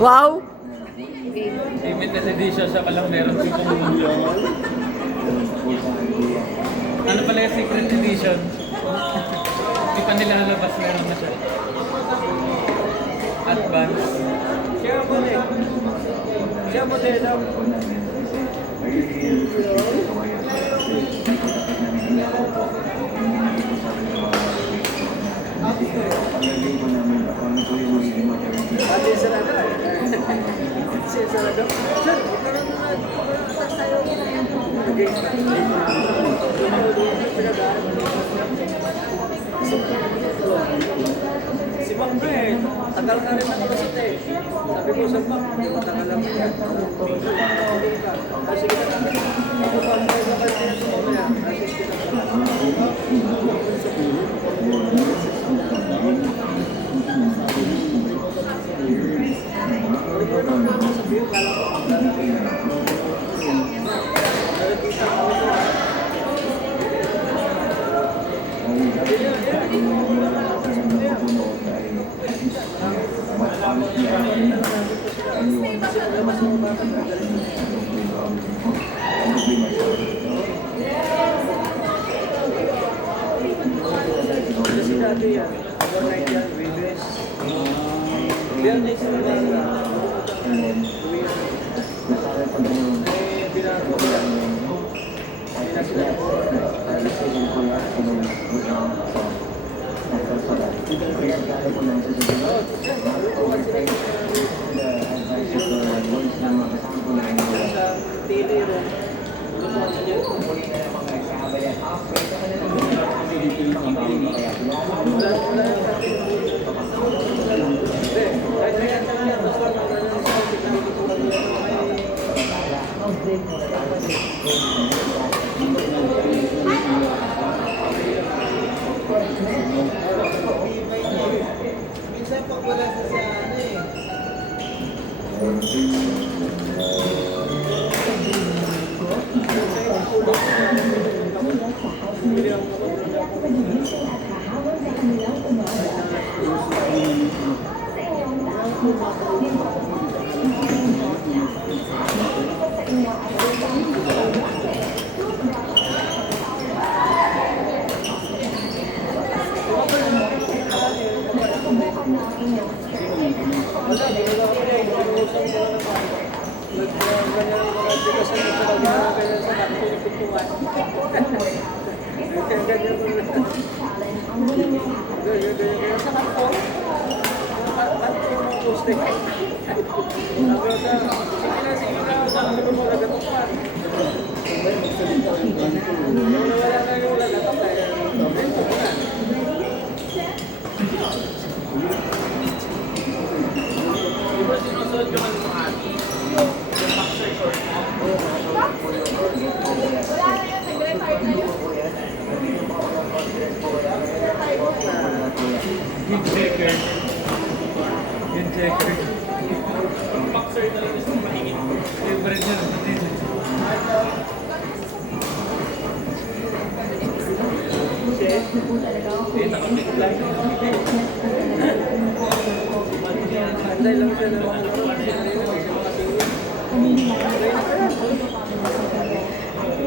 Wow! Limited edition siya palang meron si Pumulong. Ano pala yung secret edition? Hindi pa nila nalabas, meron na siya. Advance. Siya mo din daw. Ate Sarado. Si Sarado. Sir, magkaroon na atas tayo. Si Mang Brett, tagal na rin ako kasi te. Sabi ko sa Mang, matagal lang yan. Sige na. Ako pa ang mga kasi dati yan, overnight yan, Webes. Yan ay sa mga binago ko yan. Minsan pag wala sa ano eh.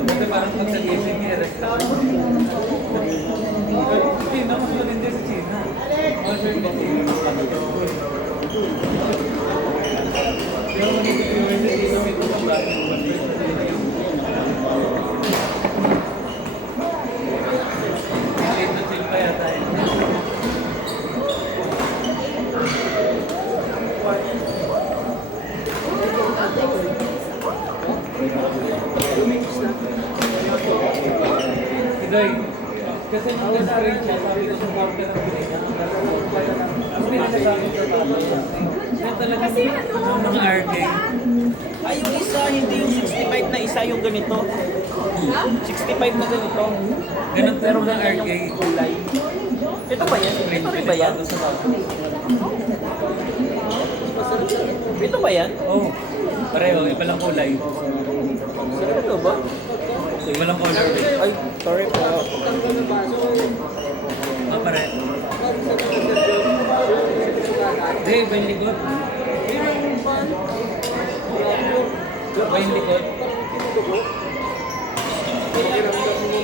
Kasi parang pag nag-ising niya, restaurant. Hindi na mas maganda sa China. Mas maganda sa China. Pero magiging dito may tulong ba? Late na chill pa yata eh. Day, kasi nung nag-spray siya, sabi ko sa park ka ng binigyan. Ang pinagsasabi ko yan talaga ng mga arcade. Ay, yung isa, hindi yung 65 na isa, yung ganito. 65 na ganito. Ganun pero ng arcade. Kulay. Ito ba yan? Ito rin ba yan? Ito ba yan? Oo. Pareho, iba lang kulay. Ito ba? Iba lang color. Ay, sorry po. Pare. Hindi, iba yung likod. Ba yung likod?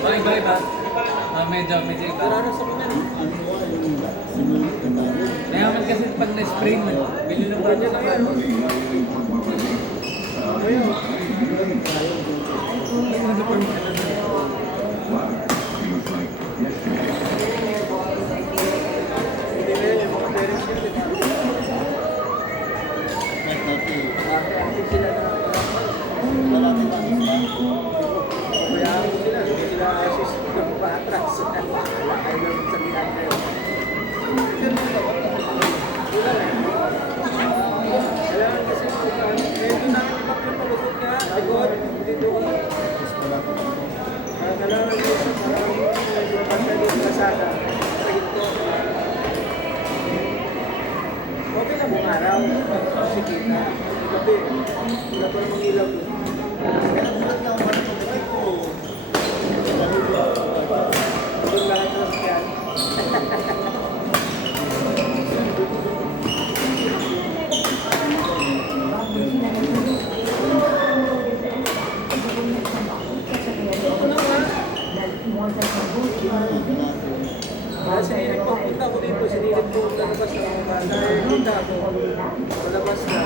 Ba iba-iba? Medyo iba. Naranasan ko na. Mayaman kasi pag na-spray mo, bili ng Ganyan lang yan. Ayun. Hindi na yun, yung mga parents yun, di ba? Ate-ate sila na. Bayaran ko sila, hindi sila assist ng patras. Ayaw naman sabihan kayo. Wala na. Kailangan kasi medyo namin ibang yung palusot niya, likod, hindi doon. Kailangan nyo sa parang medyo pantay yung kasada. Sa gito. Okay lang mong araw. Kasi kita. Gabi. Wala pa namang ilaw doon. Doon lahat ng scan. Kasi pagpunta ko dito, sinilip ko lalabas na mga bata. Kita ko, lalabas na.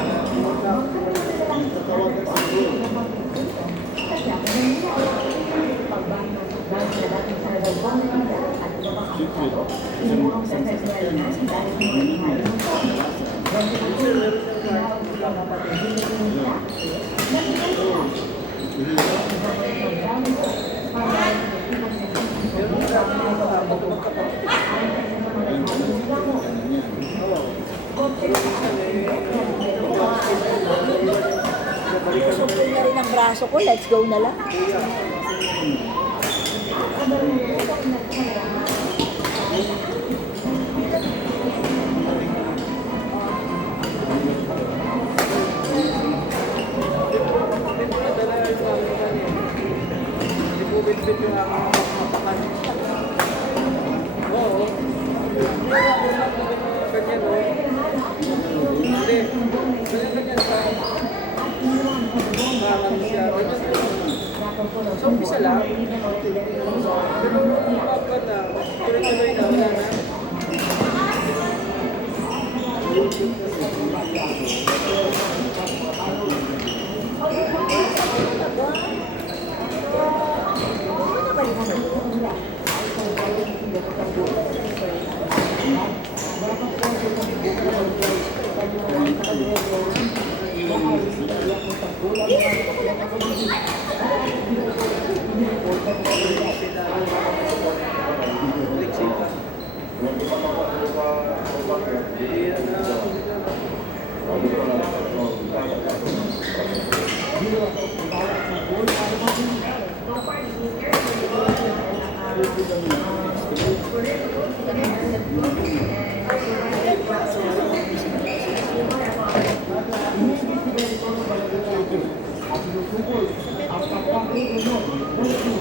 Susunod na rin ang braso ko, let's go na lang. Hindi po bit-bit yung aking mapakan. Oo. Ganyan o. Hindi. Ganyan sa parang siya. So, umpisa lang. Pero pagkat na, tuloy-tuloy na, wala na.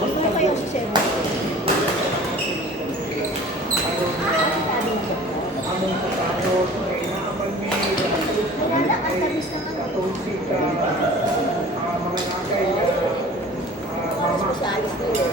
Ano kaya si Sir? Wala lang, ang tamis naman. Alis ko yun.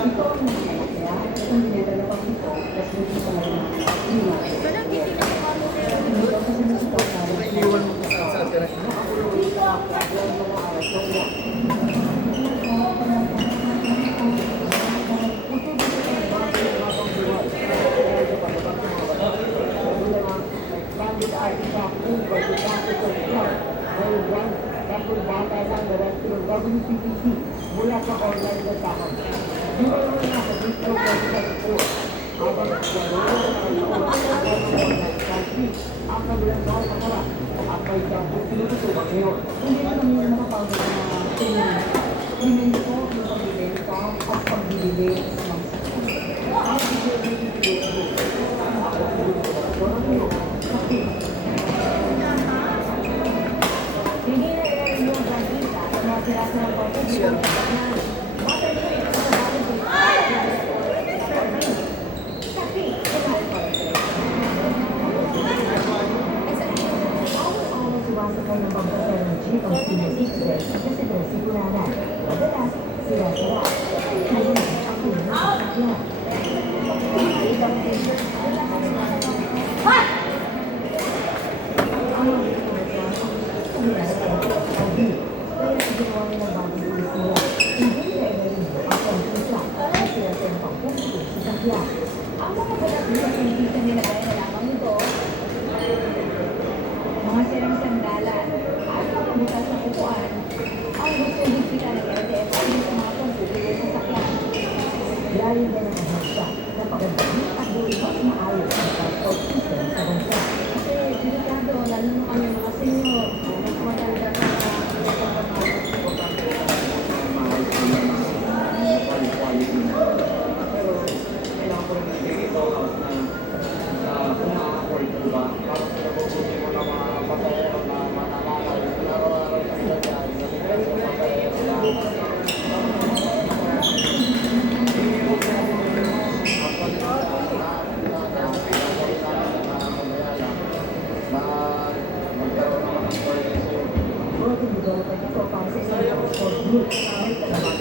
Ito ang mga kaya, itong dinadala ko ito, kasi hindi ko Mga sirang sandalan at mga butas na upuan ang gusto higpita ng LTF sa mga pangkukulo sa sakyan. Layo din ang ahensya na pagdadami at buwis at maayos ang transport system sa bansa. Kasi delikado, lalo na kami mga senior, mas maganda na Pero kailangan ko rin nag-ito out na kung ma-afford ko ba, parang pinabubuti mo na mga patero na matalala, araw-araw na sila dyan, naligas sa patero na magkaroon naman ng emergency. working development ito para sa isang transport group na may kalabang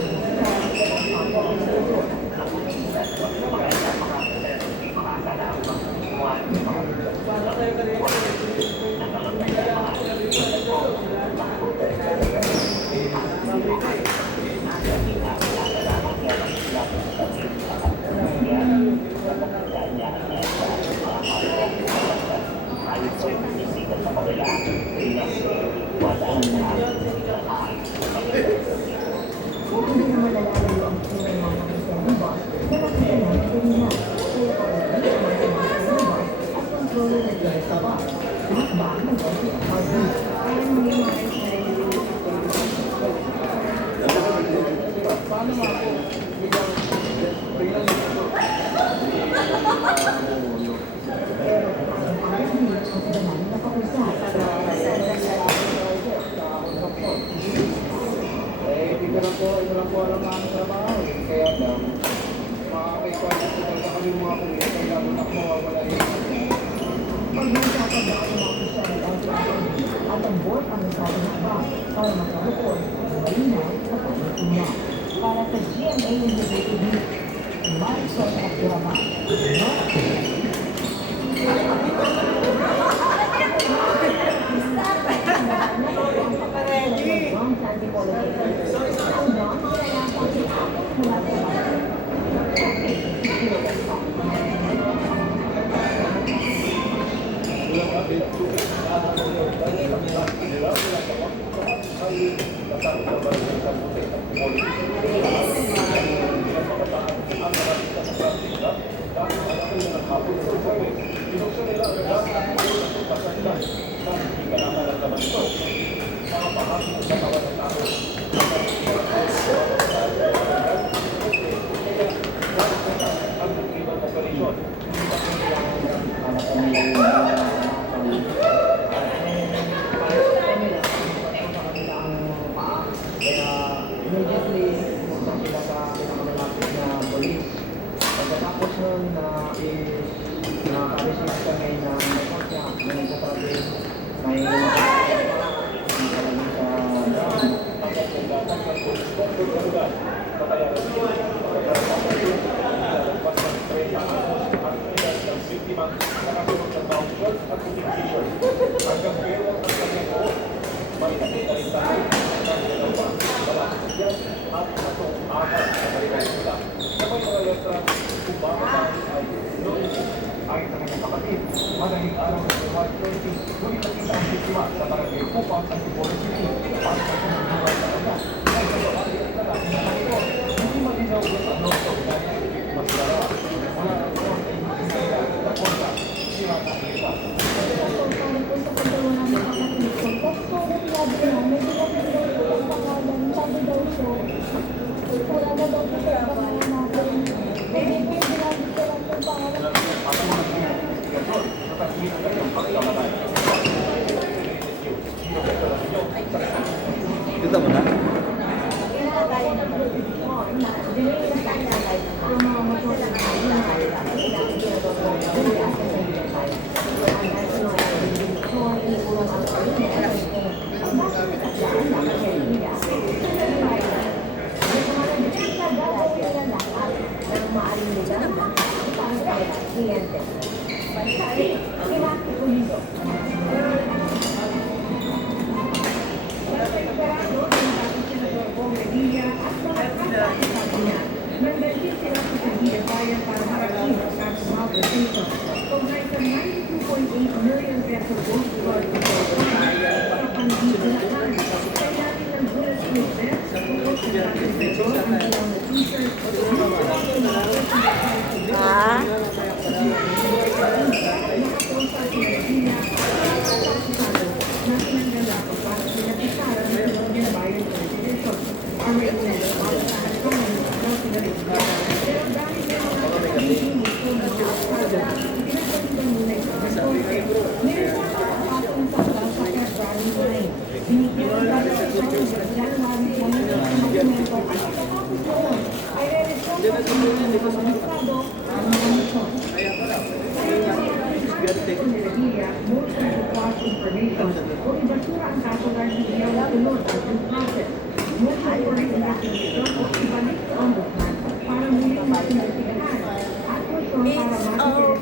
hindi naman nalalayo ang tunay ng mga Semi Bus na nakita namin kanina. Kaya pag-ibig ang mga Semi Bus at controller na dyan sa bus. Lahat ba ang konti ang hardware? Kaya hindi maayos na rin yung Paano nga ako biglang ito? pero ang parang hindi ang dami na kausap. Ito lang po alam na ang trabaho. Kaya lang, makakaikwala ko talaga kami mga kulit. Kaya lang na mawawala rin. Pag nagkakabaan ng mga opisyal ng LTFRB at ang board ang nasabi ng bus para makalukod ang malinaw sa pagkakuna. Para sa GMA Integrated News, Marisol Abdurrahman. Immediately, pumunta sila sa pinakamalapit na police. Pagkatapos nun nakareceive kami na report niya na nagsasabi may ayon sa kanyang kapatid, madaling araw ng July 20, ngunit nakita ang biktima sa barangay Kupang sa Antipolo City. Para sa sumubuhay talaga, ay sa babae at lalaki na kanito. Hindi malinaw kung ano sa ulan ng biktima sila. Wala na po ay hindi kaya na kontra, sira na iba. Pagkakalipos sa pagkawa namin kapatid ko, Kita mo na? Ah, it's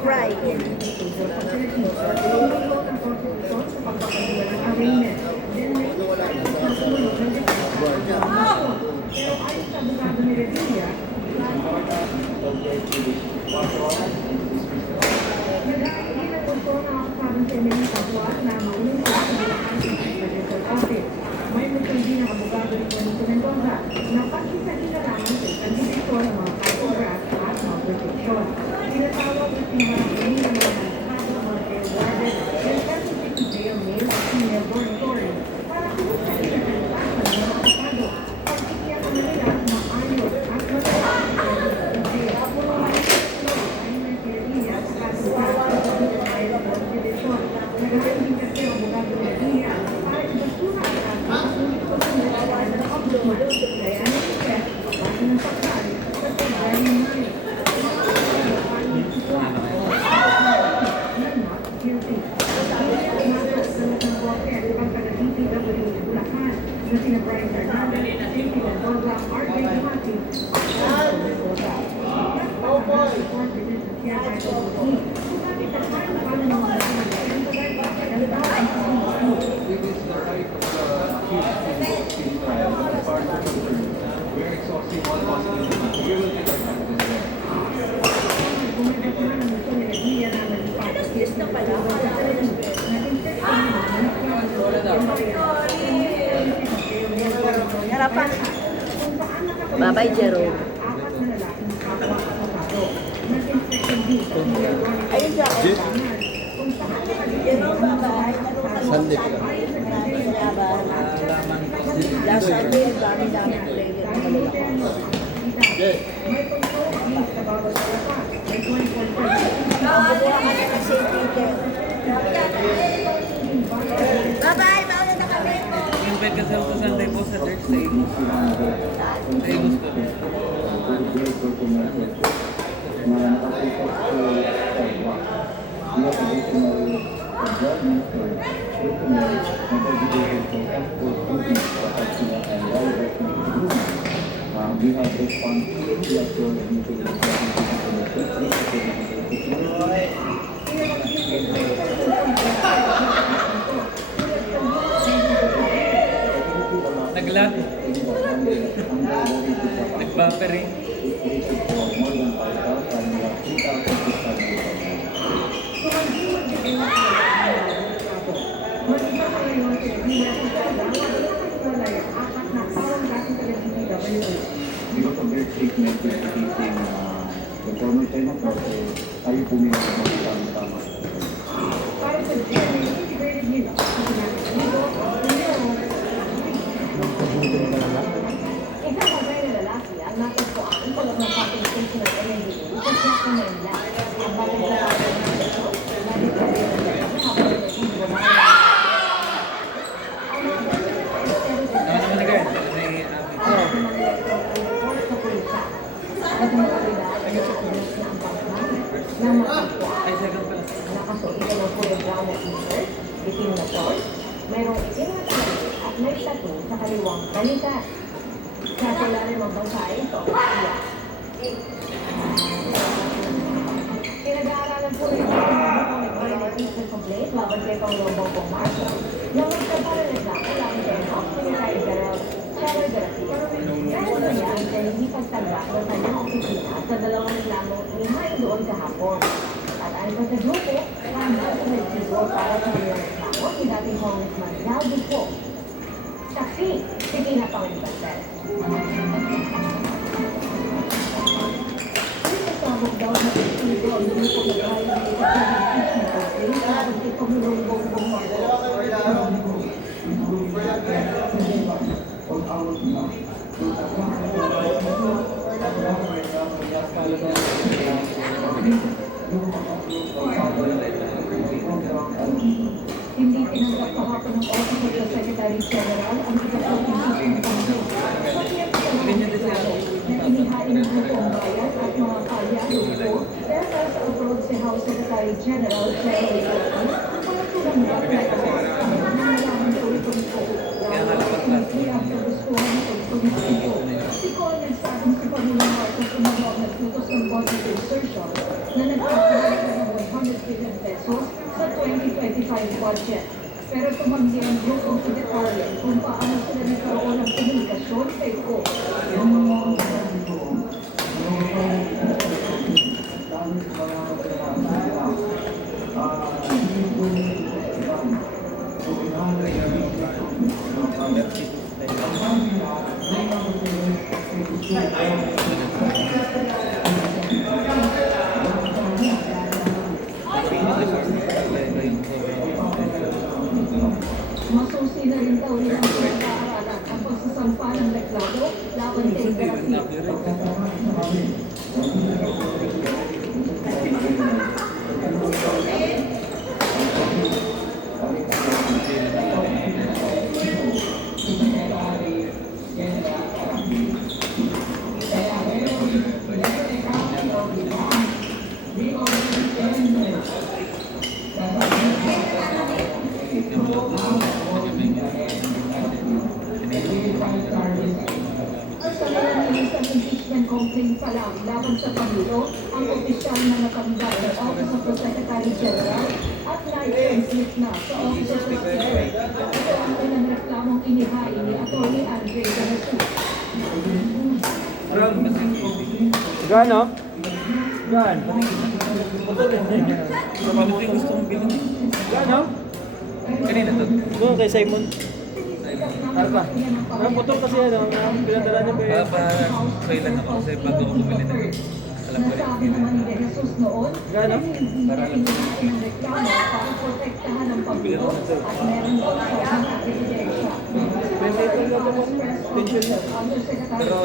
alright. Harapan. Bye-bye, Jerome. Ayun siya. Jerome, bye-bye. Sunday ka. Maraming salamat. Last Sunday, ang dami-dami player. Nakabuha ka na ng St. Peter. Bye-bye, mauna na kami. Invite kasi ako sa Sunday po sa church sa Imus. Sa Imus ko. We have responsibility as well Naglag. Nag-buffering. Because of their statement indicating the former senator ay pumilang ng tama. Para sa GMA Integrated News, isang bagay na lalaki ang natagpuan ang tulad ng pumping station ng LNG sa Siak ng Manila. Ang bagay na lalaki na ito, na matagpuan. Ay, second pala. Nakasuot ito ng kulay brown na t-shirt, itim na shorts, mayroong itim na t-shirt at may tattoo sa kaliwang balikat. Sa ilalim ng bansay, ito ang siya. Pinag-aaralan po rin ang impeachment complaint laban kay Pangulong Bongbong Marcos na magkaparalagako laban kay Secretary General Charo Garcia. Dahil na yan ay hindi pagtanggap ng kanyang opisina sa dalawang reklamong inihain doon kahapon. At ayon pa sa grupo, handa sa nagsigo para sa kanyang reklamo ni dating Congressman Naldo Po. Saksi, si Tina Pangilinan. Sabog daw na ito ang grupo na tayo ng impeachment complaint laban kay Pangulong Bongbong Marcos. Hindi tinanggap kahapon ng Office of the Secretary General ang impeachment complaint. Na inihain ng grupo ang bayan at mga kalyado ito dahil sa approach si House Secretary General Jerry Ortiz ang pangatulang bakla na nalaman ko ito nito. Kaya ang kagustuhan nito ito. Si Cole nagsabing si Pangulong Marcos umagaw nagtutos ng budget insertion na nagkakalaga ng 100 billion pesos sa 2025 budget. Pero tumanggi ang grupong secretariat kung paano sila nagkaroon ng komunikasyon kay Cole. Masusi na rin daw nilang pinag-aaralan ang pagsasampa ng reklamo laban kay Garcia. Sa impeachment complaint pa lang laban sa Pangulo, ang opisyal na natanggap ng Office of the Secretary General at na-transmit na sa Office of the Speaker. Ito ang ilang reklamong inihain ni Atty. Andre Garcia. Gano? Gan. Probably gusto mong bilhin. Gano? Kanina to? Doon kay Simon. Ano pa? Ang putol kasi yan, ang pinadala niya ba yun? Kailan ako kasi bago ako bumili na alam ko rin. Nasabi naman ni De Jesus noon Gano? na hindi na inihain ang reklamo para protektahan ang Pangulo at meron daw siya ng ebidensya. Pero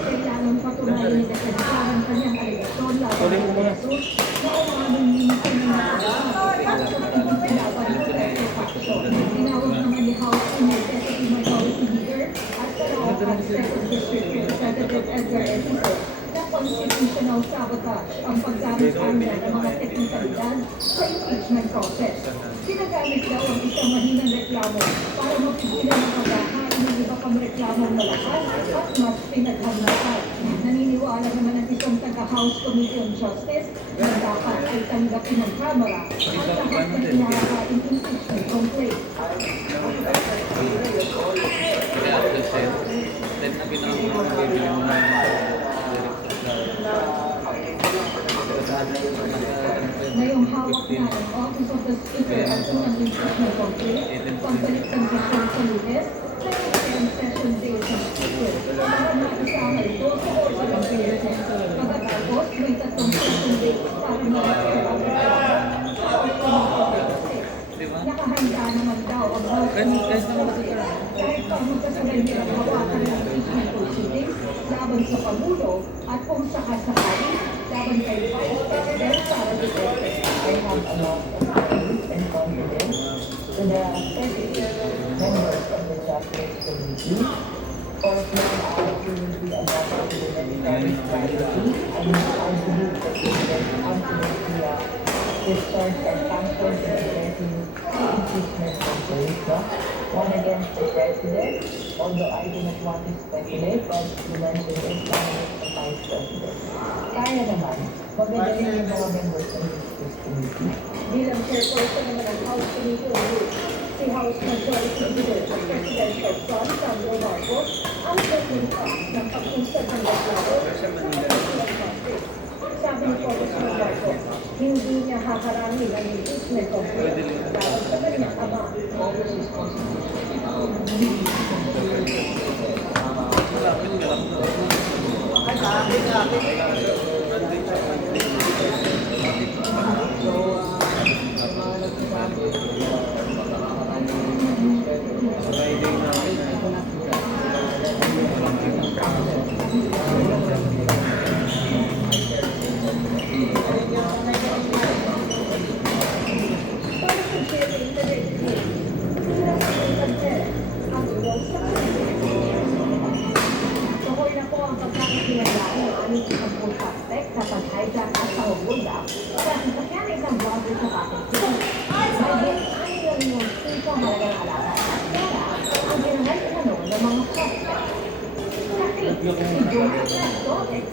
kailangan patunayan ni De Jesus ang kanyang alegasyon laban kay De Jesus na umanong minsan ng at sa pinagbalaban ng Duterte faction. Tinawag naman ni House Deputy Minority Leader at Caloocan Second District Representative Edgar Etiso na constitutional sabotage ang paggamit-anya ng mga teknikalidad sa impeachment process. Sinagamit daw ang isang mahinang reklamo para mapigilan ang paghahain ng iba pang reklamong malakas at mas pinaghandaan. Naniniwala naman ang isang taga-House Committee on Justice na dapat ay tanggapin ng Kamara at lahat ng inahahain impeachment complaint. Kaya ako kasi, then na pinakamulang bibili mo na Ngayong hawak na ng Office of the Speaker ang unang impeachment complaint, pagbalik ng sesyon sa Lunes, second session day sa Speaker para maisama ito sa order of business. Pagkatapos, may tatlong session day para nakahanda naman daw ang House Committee. Kahit pa magkasabay nilang hawakan ng impeachment proceedings laban sa Pangulo at kung sakasakali laban kay Vice President Sara Duterte. I have a lot of faith and confidence in the deputy members of the Justice Committee. Or if not, I will be adopted to the necessary strategy. I believe that we will discharged and transferred to the impeachment complaint. One against the president, although I do not want to speculate, but you mentioned this candidate for vice president. Kaya naman, magdadali ng mga members ng this committee. Bilang chairperson naman ng House Committee, si House Majority Leader at Presidential Son Sandro Marcos ang presidenta ng pag-usad ng legislado sa Presidential Conference. Sabi ni Congressman Marcos, hindi niya haharangin ang impeachment complaint dahil sa kanyang ama. Para sa sharing the review, bilang presidente, ang ilang sa tukoy na po ang pagkakasinaglaan ng aming isang full suspect sa pag-hijack at pangugulda sa sasakyan ng isang vlogger sa Pasig City. Mahigit 6 milyon halagang alaga at pera ang ginahal sa ng mga suspect. Kasi, si Jonas Torres,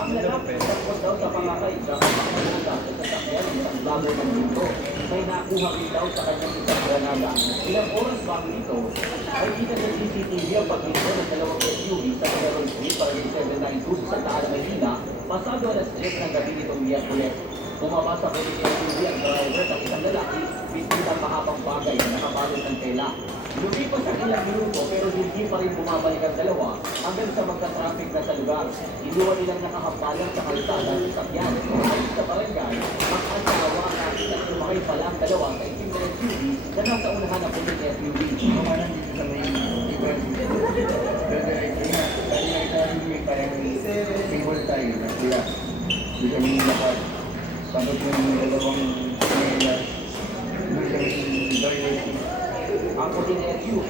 Ang lalaki takot daw sa pangakay sa pagkakulang sa sasakyan ng isang vlogger ng mundo. May nakuha rin daw sa kanyang isang granada. Ilang oras bago ito, ay kita sa CCTV ang paglinto ng dalawang SUV sa Cameron Street para ng 792 sa Santa Ana, Maynila, pasado alas 3 ng gabi nitong Miyerkules. Bumaba sa police SUV ang driver at isang lalaki, bitbit ang mahabang bagay na nakabalot ng tela. Lumipas ang ilang minuto pero hindi pa rin bumabalik ang dalawa hanggang sa magka-traffic na sa lugar. Iniwan nilang nakahampalan sa kalsada ng sakyan. Ayon sa barangay, mag-asawa ang nakita at sumakay pala ang dalawa sa itim na SUV na nasa unahan ng police SUV. Kumanan dito sa may iba. Pero may parang single tayo na sila. Hindi kami lakad. Tapos yung dalawang kanila, doon kami driver. Ang puting SUV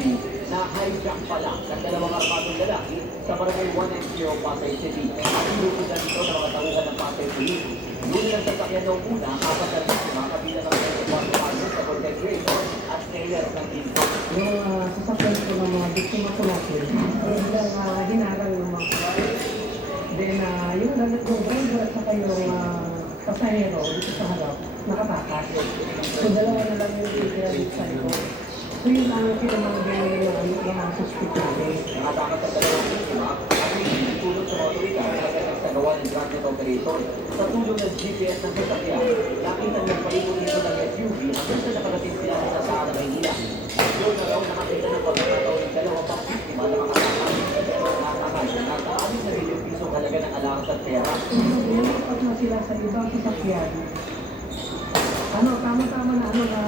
na hijack pala ng dalawang armadong lalaki sa barangay 190 Pasay City. At inutusan dito ng mga tauhan ng Pasay Police. Ngunit ang sasakyan daw una, apat na biktima kabilang ang 24 panos sa content creator at trailer ng dito. Yung sasakyan ko ng mga biktima ko natin, biglang hinarang ng mga then yung driver at saka yung pasahero dito sa harap, nakatakas. So dalawa na lang yung titira dito sa likod. So yun ang pinamagay ng mga suspect natin. Nakatakas ang dalawang biktima at hindi tulog sa mga otoridad na nagsagawa ng transit operation. Sa tulong ng GPS ng sasakyan, nakita ng palibot dito ng SUV hanggang sa nakarating sila sa Santa Ana, Maynila. Doon na raw nakakita ng pagkakataon ng dalawang pang biktima na makakakal. Nakakaalis na milyong pisong halaga ng alahas at pera. Lumipat na sila sa ibang sasakyan. Tama-tama na nila